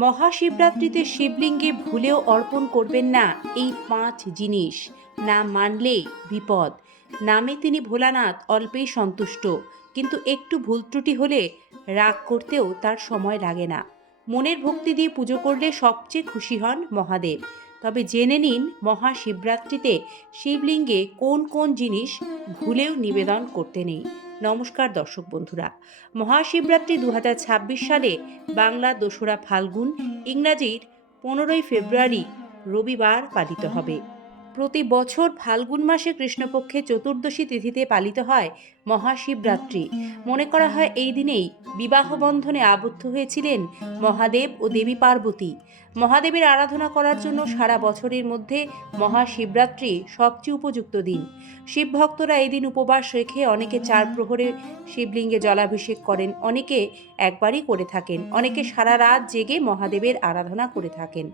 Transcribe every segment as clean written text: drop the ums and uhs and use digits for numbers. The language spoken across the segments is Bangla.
মহাশিবরাত্রিতে শিবলিঙ্গে ভুলেও অর্পণ করবেন না এই 5 জিনিস। না মানলে বিপদ। নামে তিনি ভোলানাথ, অল্পেই সন্তুষ্ট, কিন্তু একটু ভুল ত্রুটি হলে রাগ করতেও তার সময় লাগে না। মনের ভক্তি দিয়ে পুজো করলে সবচেয়ে খুশি হন মহাদেব। তবে জেনে নিন মহাশিবরাত্রিতে শিবলিঙ্গে কোন কোন জিনিস ভুলেও নিবেদন করতে নেই। নমস্কার দর্শক বন্ধুরা, মহাশিবরাত্রি 2026 সালে বাংলা 2রা ফাল্গুন, ইংরাজির 15ই ফেব্রুয়ারি রবিবার পালিত হবে। প্রতি বছর ফাল্গুন মাসে কৃষ্ণপক্ষে চতুর্দশী তিথিতে পালিত হয় মহাশিবরাত্রি। মনে করা হয় এই দিনেই বিবাহ বন্ধনে আবদ্ধ হয়েছিলেন মহাদেব ও দেবী পার্বতী। মহাদেবের আরাধনা করার জন্য সারা বছরের মধ্যে মহাশিবরাত্রি সবচেয়ে উপযুক্ত দিন। শিব ভক্তরা এই দিন উপবাস রেখে অনেকে 4 প্রহরে শিবলিঙ্গে জলাভিষেক করেন, অনেকে একবারই করে থাকেন, অনেকে সারা রাত জেগে মহাদেবের আরাধনা করে থাকেন।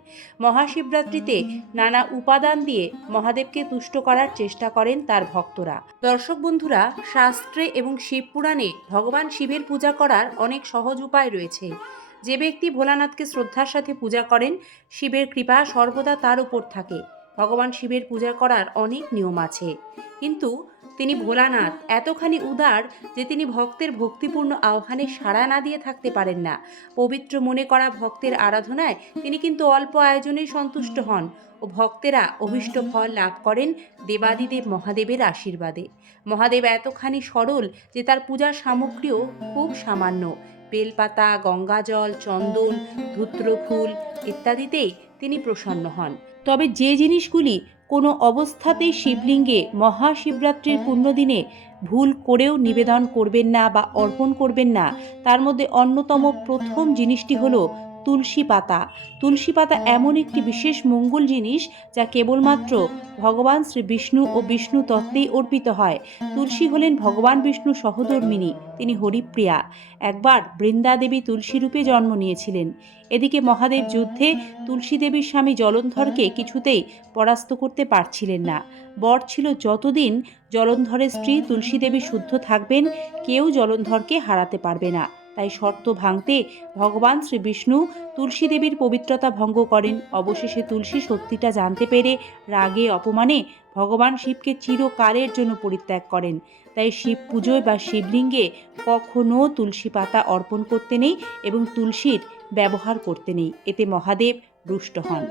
মহাশিবরাত্রিতে নানা উপাদান দিয়ে মহাদেবকে তুষ্ট করার চেষ্টা করেন তার ভক্তরা। দর্শক বন্ধুরা, শাস্ত্রে এবং শিব পুরাণে ভগবান শিবের পূজা করার অনেক সহজ উপায় রয়েছে। যে ব্যক্তি ভোলানাথকে শ্রদ্ধার সাথে পূজা করেন, শিবের কৃপা সর্বদা তার উপর থাকে। ভগবান শিবের পূজা করার অনেক নিয়ম আছে, কিন্তু তিনি ভোলানাথ এতখানি উদার যে তিনি ভক্তের ভক্তিপূর্ণ আহ্বানে সাড়া না দিয়ে থাকতে পারেন না। পবিত্র মনে করা ভক্তের আরাধনায় তিনি কিন্তু অল্প আয়োজনেই সন্তুষ্ট হন ও ভক্তেরা অভীষ্ট ফল লাভ করেন দেবাদিদেব মহাদেবের আশীর্বাদে। মহাদেব এতখানি সরল যে তার পূজার সামগ্রীও খুব সামান্য। বেলপাতা, গঙ্গাজল, চন্দন, ধূত্রফুল ইত্যাদিতেই তিনি প্রসন্ন হন। তবে যে জিনিসগুলি কোনো অবস্থাতেই শিবলিঙ্গে মহাশিবরাত্রির পুণ্যদিনে ভুল করেও নিবেদন করবেন না বা অর্পণ করবেন না, তার মধ্যে অন্যতম প্রথম জিনিসটি হলো তুলসী পাতা। তুলসী পাতা এমন একটি বিশেষ মঙ্গল জিনিস যা কেবলমাত্র ভগবান শ্রী বিষ্ণু ও বিষ্ণু তত্ত্বেই অর্পিত হয়। তুলসী হলেন ভগবান বিষ্ণু সহধর্মিণী, তিনি হরিপ্রিয়া। একবার বৃন্দা দেবী তুলসী রূপে জন্ম নিয়েছিলেন। এদিকে মহাদেব যুদ্ধে তুলসী দেবীর স্বামী জলন্ধরকে কিছুতেই পরাস্ত করতে পারছিলেন না। বর ছিল যতদিন জলন্ধরের স্ত্রী তুলসী দেবী শুদ্ধ থাকবেন, কেউ জলন্ধরকে হারাতে পারবে না। তাই শর্ত ভাঙতে ভগবান শ্রী বিষ্ণু তুলসী দেবীর পবিত্রতা ভঙ্গ করেন। অবশেষে তুলসী সত্যিটা জানতে পেরে রাগে অপমানে ভগবান শিবকে চিরকালের জন্য পরিত্যাগ করেন। তাই শিব পুজোয় বা শিবলিঙ্গে কখনো তুলসী পাতা অর্পণ করতে নেই এবং তুলসীর ব্যবহার করতে নেই, এতে মহাদেব রুষ্ট হন।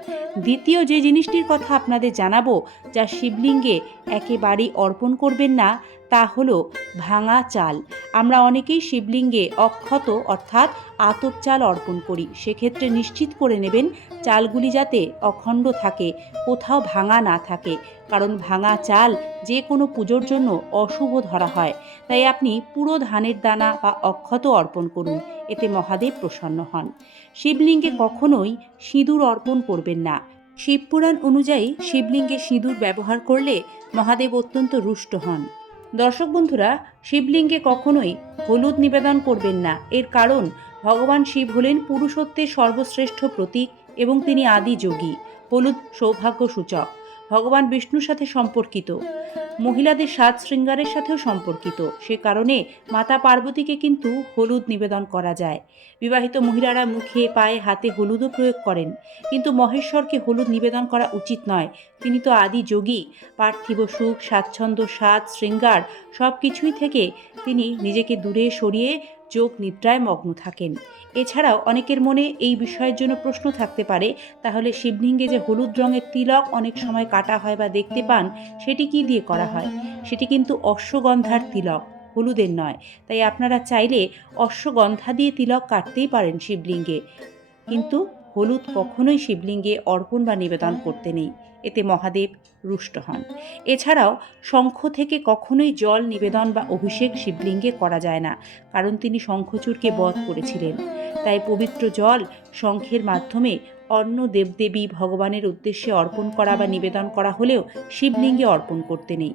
দ্বিতীয় যে জিনিসটির কথা আপনাদের জানাবো, যা শিবলিঙ্গে একেবারেই অর্পণ করবেন না, তা হলো ভাঙা চাল। আমরা অনেকেই শিবলিঙ্গে অক্ষত অর্থাৎ আতপ চাল অর্পণ করি। সেক্ষেত্রে নিশ্চিত করে নেবেন চালগুলি যাতে অখণ্ড থাকে, কোথাও ভাঙা না থাকে, কারণ ভাঙা চাল যে কোনো পুজোর জন্য অশুভ ধরা হয়। তাই আপনি পুরো ধানের দানা বা অক্ষত অর্পণ করুন, এতে মহাদেব প্রসন্ন হন। শিবলিঙ্গে কখনোই সিঁদুর অর্পণ করবেন না। শিবপুরাণ অনুযায়ী শিবলিঙ্গে সিঁদুর ব্যবহার করলে মহাদেব অত্যন্ত রুষ্ট হন। দর্শক বন্ধুরা, শিবলিঙ্গে কখনোই হলুদ নিবেদন করবেন না। এর কারণ ভগবান শিব হলেন পুরুষত্বের সর্বশ্রেষ্ঠ প্রতীক এবং তিনি আদি যোগী। হলুদ সৌভাগ্য সূচক, ভগবান বিষ্ণুর সাথে সম্পর্কিত, মহিলাদের সাজ শৃঙ্গারের সাথেও সম্পর্কিত। সে কারণে মাতা পার্বতীকে কিন্তু হলুদ নিবেদন করা যায়। বিবাহিত মহিলারা মুখে, পায়ে, হাতে হলুদও প্রয়োগ করেন, কিন্তু মহেশ্বরকে হলুদ নিবেদন করা উচিত নয়। তিনি তো আদি যোগী। পার্থিব সুখ, স্বাচ্ছন্দ্য, সাজ শৃঙ্গার সব কিছুই থেকে তিনি নিজেকে দূরে সরিয়ে যোগ নিদ্রায় মগ্ন থাকেন। এছাড়াও অনেকের মনে এই বিষয়ের জন্য প্রশ্ন থাকতে পারে, তাহলে শিবলিঙ্গে যে হলুদ রঙের তিলক অনেক সময় কাটা হয় বা দেখতে পান, সেটি কি দিয়ে করা হয়? সেটি কিন্তু অশ্বগন্ধার তিলক, হলুদের নয়। তাই আপনারা চাইলে অশ্বগন্ধা দিয়ে তিলক কাটতেই পারেন শিবলিঙ্গে, কিন্তু হলুদ কখনোই শিবলিঙ্গে অর্পণ বা নিবেদন করতে নেই, এতে মহাদেব রুষ্ট হন। এছাড়াও শঙ্খ থেকে কখনোই জল নিবেদন বা অভিষেক শিবলিঙ্গে করা যায় না, কারণ তিনি শঙ্খচূড়কে বধ করেছিলেন। তাই পবিত্র জল শঙ্খের মাধ্যমে অন্য দেবদেবী ভগবানের উদ্দেশ্যে অর্পণ করা বা নিবেদন করা হলেও শিবলিঙ্গে অর্পণ করতে নেই।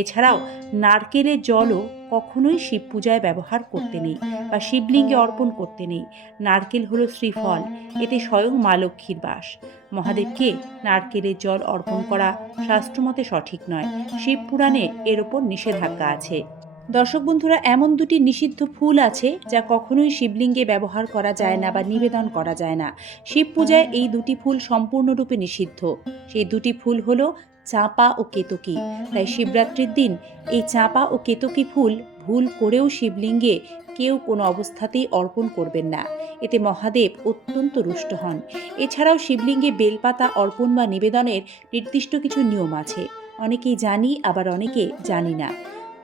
এছাড়াও নারকেলের জলও কখনোই শিব পূজায় ব্যবহার করতে নেই বা শিবলিঙ্গে অর্পণ করতে নেই। নারকেল হলো শ্রীফল, এতে স্বয়ং মা লক্ষ্মীর বাস। মহাদেবকে নারকেলের জল অর্পণ করা শাস্ত্রমতে সঠিক নয়। শিব পুরাণে এর ওপর নিষেধাজ্ঞা আছে। দর্শক বন্ধুরা, এমন দুটি নিষিদ্ধ ফুল আছে যা কখনোই শিবলিঙ্গে ব্যবহার করা যায় না বা নিবেদন করা যায় না। শিব পূজায় এই দুটি ফুল সম্পূর্ণরূপে নিষিদ্ধ। সেই দুটি ফুল হলো চাঁপা ও কেতকী। তাই শিবরাত্রির দিন এই চাঁপা ও কেতকী ফুল ভুল করেও শিবলিঙ্গে কেউ কোনো অবস্থাতেই অর্পণ করবেন না। এতে মহাদেব অত্যন্ত রুষ্ট হন। এছাড়াও শিবলিঙ্গে বেলপাতা অর্পণ বা নিবেদনের নির্দিষ্ট কিছু নিয়ম আছে। অনেকেই জানি, আবার অনেকে জানি না।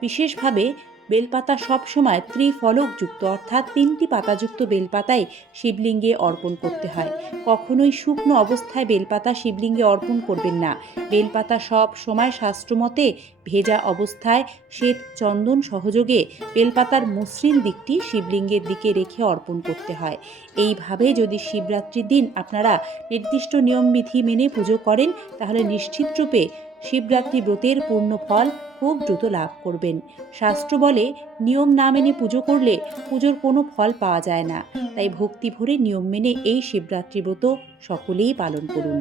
বিশেষভাবে বেলপাতা সবসময় ত্রিফলকযুক্ত অর্থাৎ ৩টি পাতাযুক্ত বেলপাতাই শিবলিঙ্গে অর্পণ করতে হয়। কখনোই শুকনো অবস্থায় বেলপাতা শিবলিঙ্গে অর্পণ করবেন না। বেলপাতা সব সময় শাস্ত্রমতে ভেজা অবস্থায় শ্বেত চন্দন সহযোগে বেলপাতার মসৃণ দিকটি শিবলিঙ্গের দিকে রেখে অর্পণ করতে হয়। এইভাবে যদি শিবরাত্রির দিন আপনারা নির্দিষ্ট নিয়মবিধি মেনে পুজো করেন, তাহলে নিশ্চিতরূপে শিবরাত্রি ব্রতের পূর্ণ ফল খুব দ্রুত লাভ করবেন। শাস্ত্র বলে, নিয়ম না মেনে পুজো করলে পুজোর কোনো ফল পাওয়া যায় না। তাই ভক্তি ভরে নিয়ম মেনে এই শিবরাত্রি ব্রত সকলেই পালন করুন।